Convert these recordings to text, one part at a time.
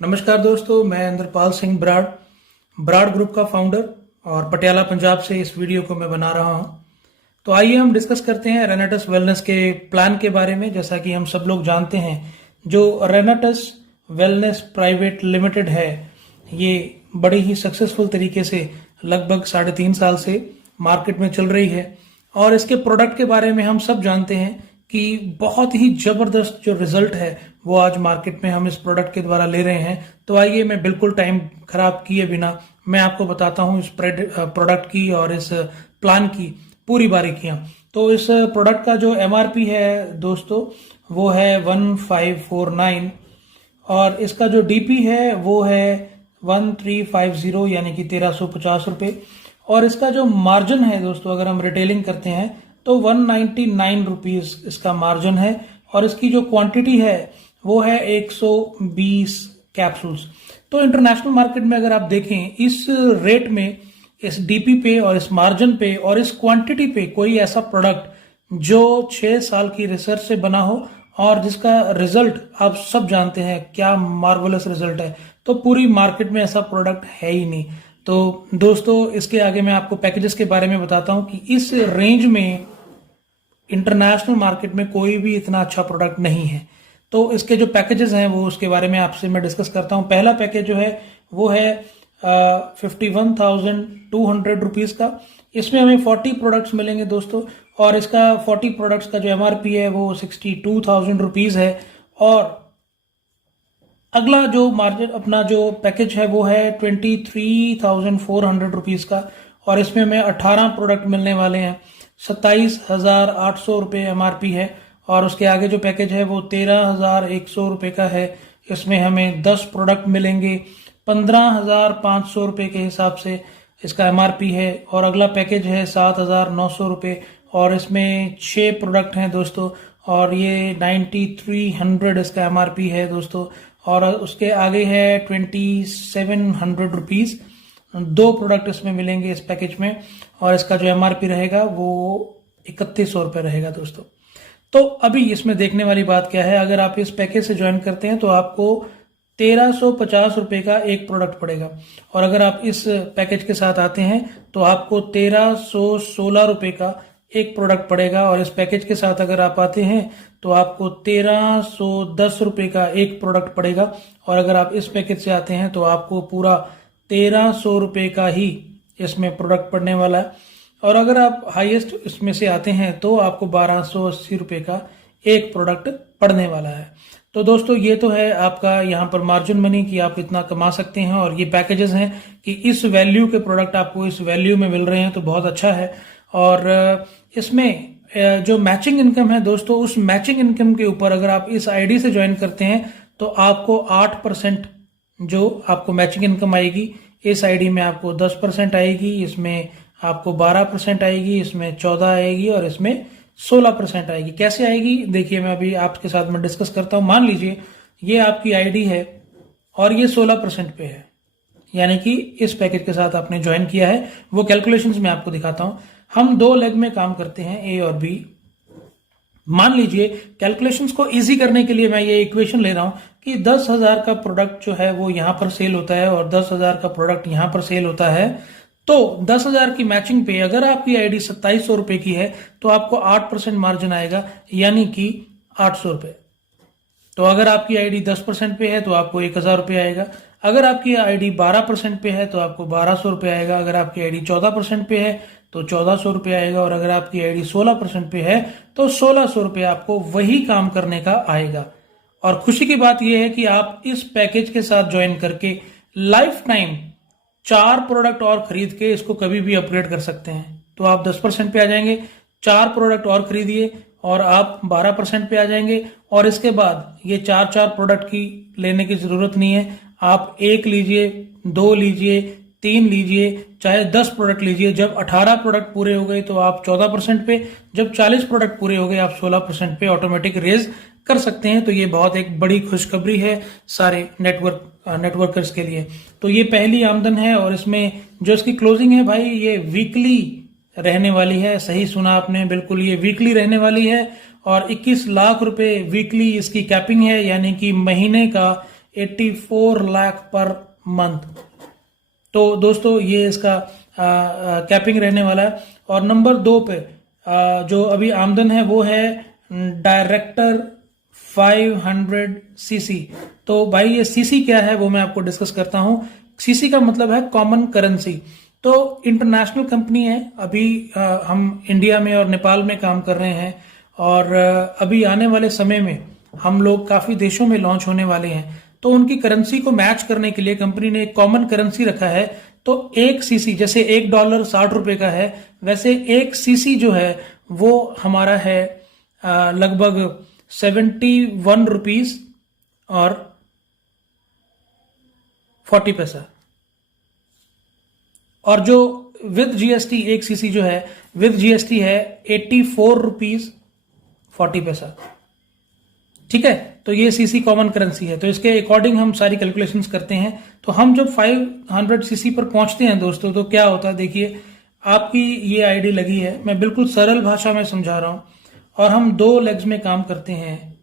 नमस्कार दोस्तों, मैं इंद्रपाल सिंह ब्राड ग्रुप का फाउंडर और पटियाला पंजाब से इस वीडियो को मैं बना रहा हूं। तो आइए हम डिस्कस करते हैं रेनेटस वेलनेस के प्लान के बारे में। जैसा कि हम सब लोग जानते हैं, जो रेनेटस वेलनेस प्राइवेट लिमिटेड है, ये बड़ी ही सक्सेसफुल तरीके से लगभग 3.5 साल से मार्केट में चल रही है। और इसके प्रोडक्ट के बारे में हम सब जानते हैं कि बहुत ही जबरदस्त जो रिजल्ट है वो आज मार्केट में हम इस प्रोडक्ट के द्वारा ले रहे हैं। तो आइए, मैं बिल्कुल टाइम खराब किए बिना मैं आपको बताता हूं इस प्रोडक्ट की और इस प्लान की पूरी बारीकियां। तो इस प्रोडक्ट का जो MRP है दोस्तों, वो है 1549 और इसका जो DP है वो है 1350 यानी कि 1350 रुपये। और इसका जो मार्जिन है दोस्तों, अगर हम रिटेलिंग करते हैं तो 199 रुपीज इसका मार्जिन है। और इसकी जो क्वांटिटी है वो है 120 कैप्सूल्स। तो इंटरनेशनल मार्केट में अगर आप देखें, इस रेट में, इस DP पे और इस मार्जिन पे और इस क्वांटिटी पे कोई ऐसा प्रोडक्ट जो 6 साल की रिसर्च से बना हो और जिसका रिजल्ट आप सब जानते हैं क्या मार्वलस रिजल्ट है, तो पूरी मार्केट में ऐसा प्रोडक्ट है ही नहीं। तो दोस्तों, इसके आगे मैं आपको पैकेजेस के बारे में बताता हूं कि इस रेंज में इंटरनेशनल मार्केट में कोई भी इतना अच्छा प्रोडक्ट नहीं है। तो इसके जो पैकेजेस हैं वो उसके बारे में आपसे मैं डिस्कस करता हूं। पहला पैकेज जो है वो है 51,200 रुपीज का। इसमें हमें 40 प्रोडक्ट्स मिलेंगे दोस्तों, और इसका 40 प्रोडक्ट्स का जो MRP है वो 62,000 रुपीज है। और अगला जो मार्जिन अपना जो पैकेज है वो है 23,400 रुपीज का, और इसमें हमें 18 प्रोडक्ट मिलने वाले हैं। 27,800 रुपये MRP है। और उसके आगे जो पैकेज है वो 13,100 रुपये का है। इसमें हमें 10 प्रोडक्ट मिलेंगे 15,500 रुपये के हिसाब से इसका MRP है। और अगला पैकेज है 7,900 रुपये, और इसमें 6 प्रोडक्ट हैं दोस्तों, और ये 9,300 इसका MRP है दोस्तों। और उसके आगे है 2,700 रुपीज, 2 प्रोडक्ट इसमें मिलेंगे इस पैकेज में, और इसका जो MRP रहेगा वो 3,100 रुपये रहेगा दोस्तों। तो अभी इसमें देखने वाली बात क्या है, अगर आप इस पैकेज से ज्वाइन करते हैं तो आपको 1,350 रुपये का एक प्रोडक्ट पड़ेगा। और अगर आप इस पैकेज के साथ आते हैं तो आपको 1,316 रुपये का एक प्रोडक्ट पड़ेगा। और इस पैकेज के साथ अगर आप आते हैं तो आपको 1,310 रुपये का एक प्रोडक्ट पड़ेगा। और अगर आप इस पैकेज से आते हैं तो आपको पूरा 1,300 रुपये का ही इसमें प्रोडक्ट पड़ने वाला है। और अगर आप हाईएस्ट इसमें से आते हैं तो आपको 1,280 रुपये का एक प्रोडक्ट पड़ने वाला है। तो दोस्तों, ये तो है आपका यहाँ पर मार्जिन मनी कि आप इतना कमा सकते हैं। और ये पैकेजेस हैं कि इस वैल्यू के प्रोडक्ट आपको इस वैल्यू में मिल रहे हैं, तो बहुत अच्छा है। और इसमें जो मैचिंग इनकम है दोस्तों, उस मैचिंग इनकम के ऊपर अगर आप इस ID से ज्वाइन करते हैं तो आपको 8% जो आपको मैचिंग इनकम आएगी, इस ID में आपको 10% आएगी, इसमें आपको 12% आएगी, इसमें 14 आएगी और इसमें 16% आएगी। कैसे आएगी देखिए, मैं अभी आपके साथ में डिस्कस करता हूं। मान लीजिए ये आपकी ID है और ये 16% पे है, यानी कि इस पैकेज के साथ आपने ज्वाइन किया है। वो कैलकुलेशंस मैं आपको दिखाता हूं। हम 2 लेग में काम करते हैं, A और B। मान लीजिए कैलकुलेशंस को इजी करने के लिए मैं ये इक्वेशन ले रहा हूं कि 10,000 का प्रोडक्ट जो है वो यहां पर सेल होता है और 10,000 का प्रोडक्ट यहां पर सेल होता है। तो 10,000 की मैचिंग पे अगर आपकी ID 2,700 रुपए की है तो आपको 8% मार्जिन आएगा, यानी कि 800 रुपए। तो अगर आपकी ID 10% पे है तो आपको 1,000 रुपये आएगा। अगर आपकी ID 12% पे है तो आपको 1,200 रुपये आएगा। अगर आपकी ID 14% पे है तो 1,400 रुपये आएगा। और अगर आपकी ID 16% पे है तो 1,600 रुपये आपको वही काम करने का आएगा। और खुशी की बात यह है कि आप इस पैकेज के साथ ज्वाइन करके लाइफ टाइम 4 प्रोडक्ट और खरीद के इसको कभी भी अपग्रेड कर सकते हैं। तो आप 10% पे आ जाएंगे, 4 प्रोडक्ट और खरीदिए और आप 12% पे आ जाएंगे। और इसके बाद ये 4 प्रोडक्ट की लेने की जरूरत नहीं है। आप 1 लीजिए, 2 लीजिए, 3 लीजिए, चाहे 10 प्रोडक्ट लीजिए। जब 18 प्रोडक्ट पूरे हो गए तो आप 14% पे, जब 40 प्रोडक्ट पूरे हो गए आप 16% पे ऑटोमेटिक रेज कर सकते हैं। तो ये बहुत एक बड़ी खुशखबरी है सारे नेटवर्कर्स के लिए। तो ये पहली आमदन है। और इसमें जो इसकी क्लोजिंग है भाई, ये वीकली रहने वाली है। सही सुना आपने, बिल्कुल ये वीकली रहने वाली है। और 21 लाख रुपए वीकली इसकी कैपिंग है, यानी कि महीने का 84 लाख पर मंथ। तो दोस्तों ये इसका कैपिंग रहने वाला है। और नंबर 2 पे जो अभी आमदन है वो है डायरेक्टर 500 सीसी। तो भाई ये सीसी क्या है वो मैं आपको डिस्कस करता हूं। सीसी का मतलब है कॉमन करेंसी। तो इंटरनेशनल कंपनी है, अभी हम इंडिया में और नेपाल में काम कर रहे हैं, और अभी आने वाले समय में हम लोग काफी देशों में लॉन्च होने वाले हैं। तो उनकी करेंसी को मैच करने के लिए कंपनी ने एक कॉमन करेंसी रखा है। तो एक सीसी, जैसे $1 60 का है, वैसे एक सीसी जो है वो हमारा है लगभग 71 रुपीज और 40 पैसा। और जो विद जीएसटी एक सीसी जो है विद जीएसटी है 84 रुपीज 40 पैसा। ठीक है, तो ये सीसी कॉमन करेंसी है। तो इसके अकॉर्डिंग हम सारी कैलकुलेशंस करते हैं। तो हम जब 500 सीसी पर पहुंचते हैं दोस्तों, तो क्या होता है, देखिए आपकी ये आईडी लगी है, मैं बिल्कुल सरल भाषा में समझा रहा हूं, और हम 2 लेग्स में काम करते हैं।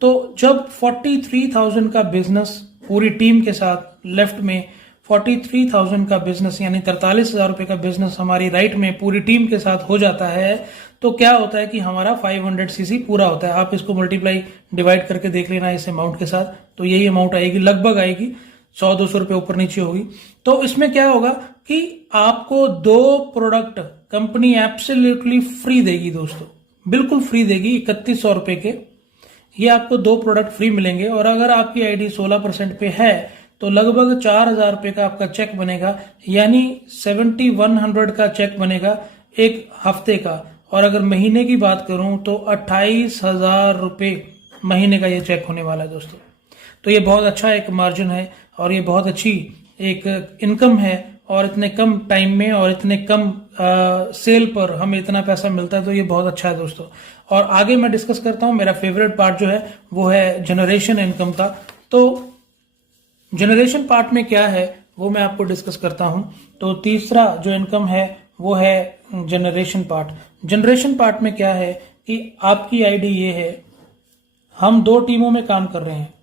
तो जब 43,000 का बिजनेस पूरी टीम के साथ लेफ्ट में 43,000 का बिजनेस यानी 43,000 रुपए का बिजनेस हमारी राइट में पूरी टीम के साथ हो जाता है, तो क्या होता है कि हमारा 500 सीसी पूरा होता है। आप इसको मल्टीप्लाई डिवाइड करके देख लेना इस अमाउंट के साथ, तो यही अमाउंट आएगी, लगभग आएगी 100-200 रुपए ऊपर नीचे होगी। तो इसमें क्या होगा कि आपको 2 प्रोडक्ट कंपनी एब्सोल्युटली फ्री देगी दोस्तों, बिल्कुल फ्री देगी, 3100 रुपए के ये आपको 2 प्रोडक्ट फ्री मिलेंगे। और अगर आपकी आईडी 16% पे है तो लगभग 4,000 रुपए का आपका चेक बनेगा, यानी 7100 का चेक बनेगा एक हफ्ते का। और अगर महीने की बात करूं तो 28,000 रुपए महीने का ये चेक होने वाला है दोस्तों। तो ये बहुत अच्छा एक मार्जिन है और ये बहुत अच्छी एक इनकम है, और इतने कम टाइम में और इतने कम सेल पर हमें इतना पैसा मिलता है, तो ये बहुत अच्छा है दोस्तों। और आगे मैं डिस्कस करता हूं, मेरा फेवरेट पार्ट जो है वो है जनरेशन इनकम का। तो जनरेशन पार्ट में क्या है वो मैं आपको डिस्कस करता हूं। तो तीसरा जो इनकम है वो है जनरेशन पार्ट। जनरेशन पार्ट में क्या है कि आपकी आईडी ये है, हम 2 टीमों में काम कर रहे हैं।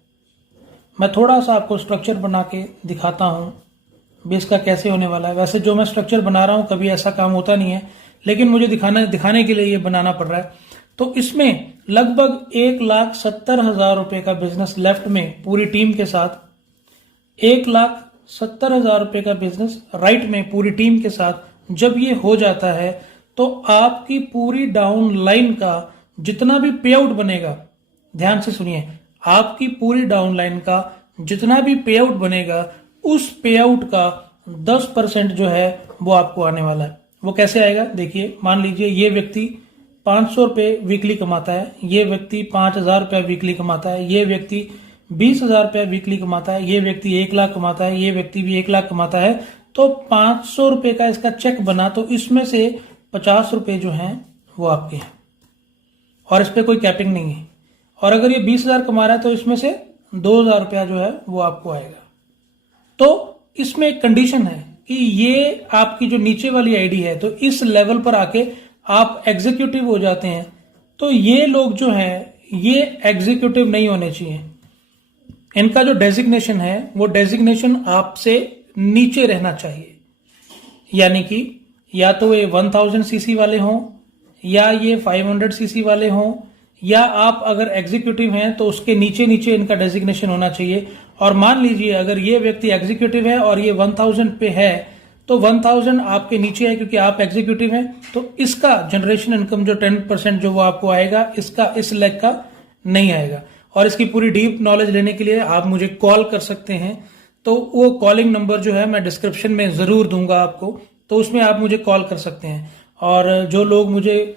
मैं थोड़ा सा आपको स्ट्रक्चर बना के दिखाता हूं भी इसका कैसे होने वाला है। वैसे जो मैं स्ट्रक्चर बना रहा हूं कभी ऐसा काम होता नहीं है, लेकिन मुझे दिखाने के लिए ये बनाना पड़ रहा है। तो इसमें लगभग 1,70,000 रुपए का बिजनेस लेफ्ट में पूरी टीम के साथ, 1,70,000 रुपए का बिजनेस राइट में पूरी टीम के साथ जब ये हो जाता है, तो आपकी पूरी डाउन लाइन का जितना भी पे आउट बनेगा, ध्यान से सुनिए, आपकी पूरी डाउन लाइन का जितना भी पे आउट बनेगा उस पे आउट का 10% जो है वो आपको आने वाला है। वो कैसे आएगा, देखिए मान लीजिए ये व्यक्ति 500 रुपए वीकली कमाता है, ये व्यक्ति 5,000 रुपया वीकली कमाता है, ये व्यक्ति 20,000 रुपया वीकली कमाता है, ये व्यक्ति 1 लाख कमाता है, ये व्यक्ति भी 1 लाख कमाता है। तो 500 रुपए का इसका चेक बना, तो इसमें से 50 रुपए जो हैं वो आपके हैं, और इस पे कोई कैपिंग नहीं है। और अगर ये 20,000 कमा रहा है तो इसमें से 2,000 रुपया जो है वो आपको आएगा। तो इसमें एक कंडीशन है कि ये आपकी जो नीचे वाली आईडी है, तो इस लेवल पर आके आप एग्जीक्यूटिव हो जाते हैं। तो ये लोग जो हैं ये एग्जीक्यूटिव नहीं होने चाहिए। इनका जो डेजिग्नेशन है वो डेजिग्नेशन आपसे नीचे रहना चाहिए, यानी कि या तो ये 1000 सीसी वाले हों, या ये 500 सीसी वाले हों, या आप अगर एग्जीक्यूटिव हैं तो उसके नीचे नीचे इनका डेजिग्नेशन होना चाहिए। और मान लीजिए अगर ये व्यक्ति एग्जीक्यूटिव है और ये 1000 पे है, तो 1000 आपके नीचे है क्योंकि आप एग्जीक्यूटिव हैं, तो इसका जनरेशन इनकम जो 10% जो वो आपको आएगा, इसका इस लेग का नहीं आएगा। और इसकी पूरी डीप नॉलेज लेने के लिए आप मुझे कॉल कर सकते हैं। तो वो कॉलिंग नंबर जो है मैं डिस्क्रिप्शन में जरूर दूंगा आपको, तो उसमें आप मुझे कॉल कर सकते हैं। और जो लोग मुझे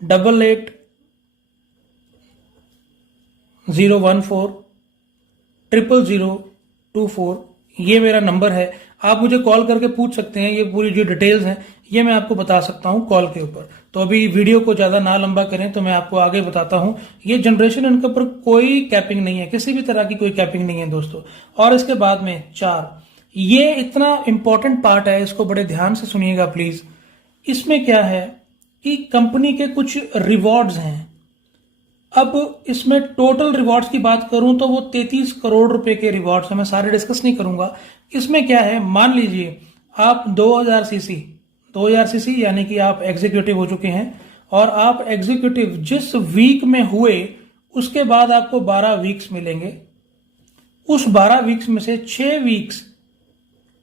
8801400024 ये मेरा नंबर है, आप मुझे कॉल करके पूछ सकते हैं। ये पूरी जो डिटेल्स हैं ये मैं आपको बता सकता हूं कॉल के ऊपर। तो अभी वीडियो को ज्यादा ना लंबा करें तो मैं आपको आगे बताता हूं। ये जनरेशन इनकम पर कोई कैपिंग नहीं है, किसी भी तरह की कोई कैपिंग नहीं है दोस्तों। और इसके बाद में 4, ये इतना इंपॉर्टेंट पार्ट है, इसको बड़े ध्यान से सुनिएगा प्लीज। इसमें क्या है कि कंपनी के कुछ रिवॉर्ड्स हैं। अब इसमें टोटल रिवॉर्ड्स की बात करूं तो वो 33 करोड़ रुपए के रिवॉर्ड्स हैं। मैं सारे डिस्कस नहीं करूंगा। इसमें क्या है, मान लीजिए आप 2000 सीसी यानी कि आप एग्जीक्यूटिव हो चुके हैं, और आप एग्जीक्यूटिव जिस वीक में हुए उसके बाद आपको 12 वीक्स मिलेंगे। उस 12 वीक्स में से 6 वीक्स,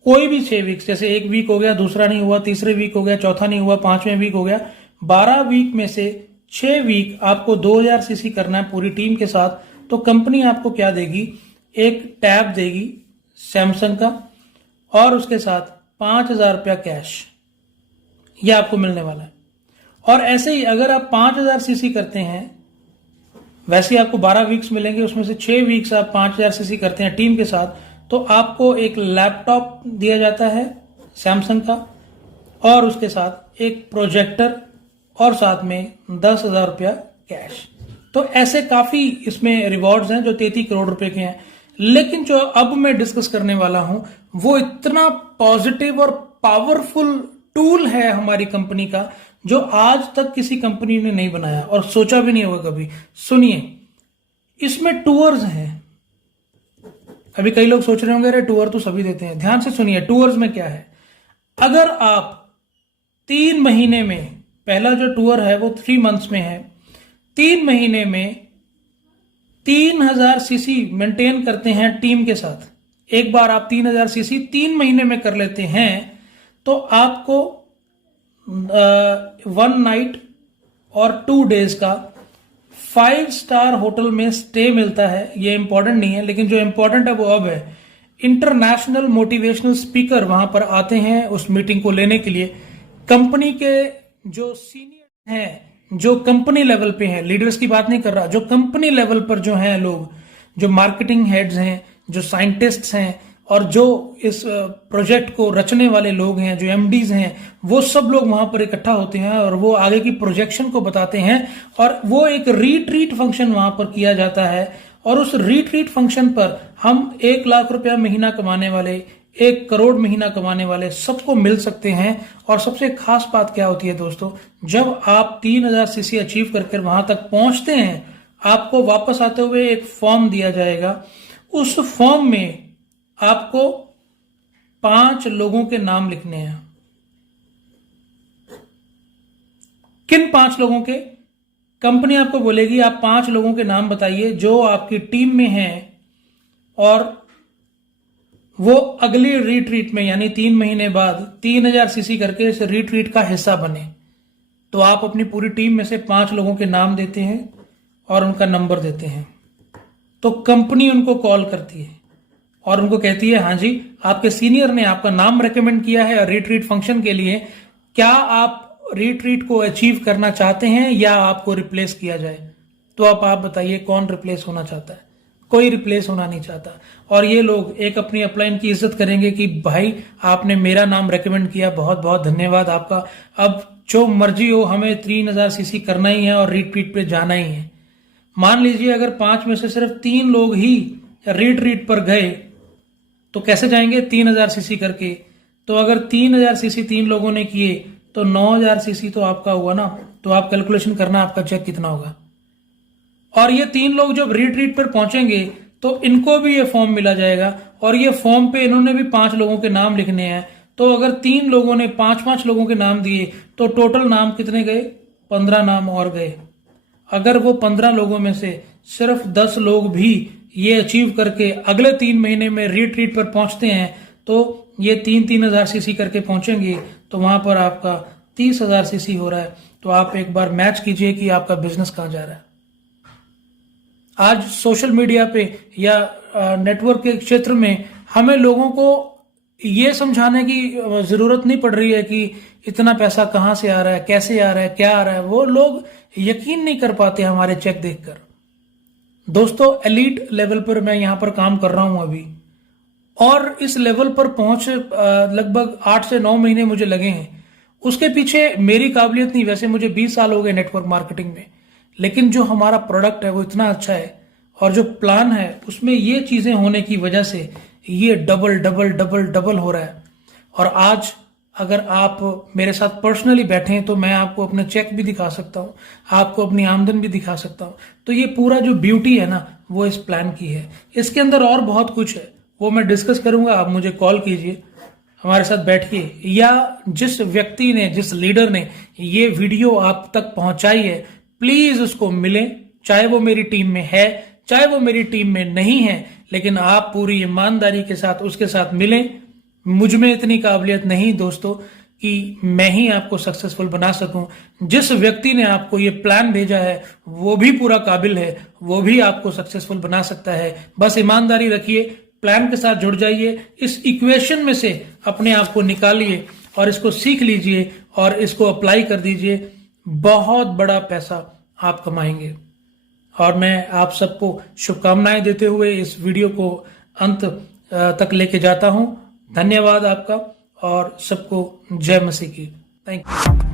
कोई भी 6 वीक्स, जैसे एक वीक हो गया, दूसरा नहीं हुआ, तीसरे वीक हो गया, चौथा नहीं हुआ, 5वें वीक हो गया, 12 वीक में से 6 वीक आपको 2000 सीसी करना है पूरी टीम के साथ। तो कंपनी आपको क्या देगी, एक टैब देगी सैमसंग का, और उसके साथ 5000 रुपया कैश, यह आपको मिलने वाला है। और ऐसे ही अगर आप 5000 सीसी करते हैं, वैसे ही आपको 12 वीक्स मिलेंगे, उसमें से 6 वीक्स आप 5000 सीसी करते हैं टीम के साथ, तो आपको एक लैपटॉप दिया जाता है सैमसंग का, और उसके साथ एक प्रोजेक्टर, और साथ में 10,000 रुपया कैश। तो ऐसे काफी इसमें रिवॉर्ड्स हैं जो 33 करोड़ रुपए के हैं। लेकिन जो अब मैं डिस्कस करने वाला हूं वो इतना पॉजिटिव और पावरफुल टूल है हमारी कंपनी का, जो आज तक किसी कंपनी ने नहीं बनाया और सोचा भी नहीं होगा कभी। सुनिए, इसमें टूअर्स हैं। अभी कई लोग सोच रहे होंगे अरे टूर तो सभी देते हैं। ध्यान से सुनिए, टूअर्स में क्या है। अगर आप 3 महीने में, पहला जो टूर है वो 3 मंथ्स में है, 3 महीने में 3000 सीसी मेंटेन करते हैं टीम के साथ, एक बार आप 3000 सीसी 3 महीने में कर लेते हैं, तो आपको 1 नाइट और 2 डेज का 5 स्टार होटल में स्टे मिलता है। ये इंपॉर्टेंट नहीं है, लेकिन जो इंपॉर्टेंट है वो अब है, इंटरनेशनल मोटिवेशनल स्पीकर वहां पर आते हैं उस मीटिंग को लेने के लिए। कंपनी के जो सीनियर हैं, जो कंपनी लेवल पे हैं, लीडर्स की बात नहीं कर रहा, जो कंपनी लेवल पर जो हैं लोग, जो मार्केटिंग हेड्स हैं, जो साइंटिस्ट्स हैं, और जो इस प्रोजेक्ट को रचने वाले लोग हैं, जो एमडीज हैं, वो सब लोग वहां पर इकट्ठा होते हैं और वो आगे की प्रोजेक्शन को बताते हैं। और वो एक रीट्रीट फंक्शन वहां पर किया जाता है, और उस रीट्रीट फंक्शन पर हम 1 लाख रुपया महीना कमाने वाले, 1 करोड़ महीना कमाने वाले सबको मिल सकते हैं। और सबसे खास बात क्या होती है दोस्तों, जब आप 3000 सीसी अचीव करके वहां तक पहुंचते हैं, आपको वापस आते हुए एक फॉर्म दिया जाएगा। उस फॉर्म में आपको 5 लोगों के नाम लिखने हैं। किन 5 लोगों के? कंपनी आपको बोलेगी आप 5 लोगों के नाम बताइए जो आपकी टीम में हैं, और वो अगली रीट्रीट में यानी 3 महीने बाद 3000 सीसी करके इस रीट्रीट का हिस्सा बने। तो आप अपनी पूरी टीम में से 5 लोगों के नाम देते हैं और उनका नंबर देते हैं। तो कंपनी उनको कॉल करती है और उनको कहती है, हाँ जी, आपके सीनियर ने आपका नाम रेकमेंड किया है रीट्रीट फंक्शन के लिए, क्या आप रीट्रीट को अचीव करना चाहते हैं या आपको रिप्लेस किया जाए? तो आप बताइए कौन रिप्लेस होना चाहता है? कोई रिप्लेस होना नहीं चाहता। और ये लोग एक अपनी अपलाइन की इज्जत करेंगे कि भाई आपने मेरा नाम रेकमेंड किया, बहुत बहुत धन्यवाद आपका, अब जो मर्जी हो हमें 3000 सीसी करना ही है और रीट्रीट पे जाना ही है। मान लीजिए अगर 5 में से सिर्फ 3 लोग ही रीट्रीट पर गए तो कैसे जाएंगे 3000 सीसी करके? तो अगर 3000 सीसी 3 लोगों ने किए तो 9000 सीसी तो आपका हुआ ना। तो आप कैलकुलेशन करना आपका चेक कितना होगा। और ये 3 लोग जब रीट्रीट पर पहुंचेंगे तो इनको भी ये फॉर्म मिला जाएगा, और ये फॉर्म पे इन्होंने भी 5 लोगों के नाम लिखने हैं। तो अगर 3 लोगों ने 5-5 लोगों के नाम दिए तो टोटल नाम कितने गए? 15 नाम और गए। अगर वो 15 लोगों में से सिर्फ 10 लोग भी ये अचीव करके अगले 3 महीने में रीट्रीट पर पहुंचते हैं, तो ये 3000 सीसी करके पहुंचेंगे, तो वहां पर आपका 30,000 सीसी हो रहा है। तो आप एक बार मैच कीजिए कि आपका बिजनेस कहां जा रहा है। आज सोशल मीडिया पे या नेटवर्क के क्षेत्र में हमें लोगों को ये समझाने की जरूरत नहीं पड़ रही है कि इतना पैसा कहां से आ रहा है, कैसे आ रहा है, क्या आ रहा है। वो लोग यकीन नहीं कर पाते हमारे चेक देखकर। दोस्तों, एलीट लेवल पर मैं यहां पर काम कर रहा हूं अभी, और इस लेवल पर पहुंच लगभग 8 से 9 महीने मुझे लगे हैं। उसके पीछे मेरी काबिलियत नहीं, वैसे मुझे 20 साल हो गए नेटवर्क मार्केटिंग में, लेकिन जो हमारा प्रोडक्ट है वो इतना अच्छा है, और जो प्लान है उसमें ये चीजें होने की वजह से ये डबल डबल डबल डबल हो रहा है। और आज अगर आप मेरे साथ पर्सनली बैठे हैं तो मैं आपको अपना चेक भी दिखा सकता हूँ, आपको अपनी आमदन भी दिखा सकता हूँ। तो ये पूरा जो ब्यूटी है ना, वो इस प्लान की है। इसके अंदर और बहुत कुछ है, वो मैं डिस्कस करूंगा। आप मुझे कॉल कीजिए, हमारे साथ बैठिए, या जिस व्यक्ति ने, जिस लीडर ने ये वीडियो आप तक पहुंचाई है, प्लीज उसको मिलें। चाहे वो मेरी टीम में है, चाहे वो मेरी टीम में नहीं है, लेकिन आप पूरी ईमानदारी के साथ उसके साथ मिलें। मुझ में इतनी काबिलियत नहीं दोस्तों कि मैं ही आपको सक्सेसफुल बना सकूं। जिस व्यक्ति ने आपको ये प्लान भेजा है वो भी पूरा काबिल है, वो भी आपको सक्सेसफुल बना सकता है। बस ईमानदारी रखिए, प्लान के साथ जुड़ जाइए, इस इक्वेशन में से अपने आप को निकालिए और इसको सीख लीजिए और इसको अप्लाई कर दीजिए। बहुत बड़ा पैसा आप कमाएंगे। और मैं आप सबको शुभकामनाएं देते हुए इस वीडियो को अंत तक लेके जाता हूं। धन्यवाद आपका, और सबको जय मसीह की। Thank you.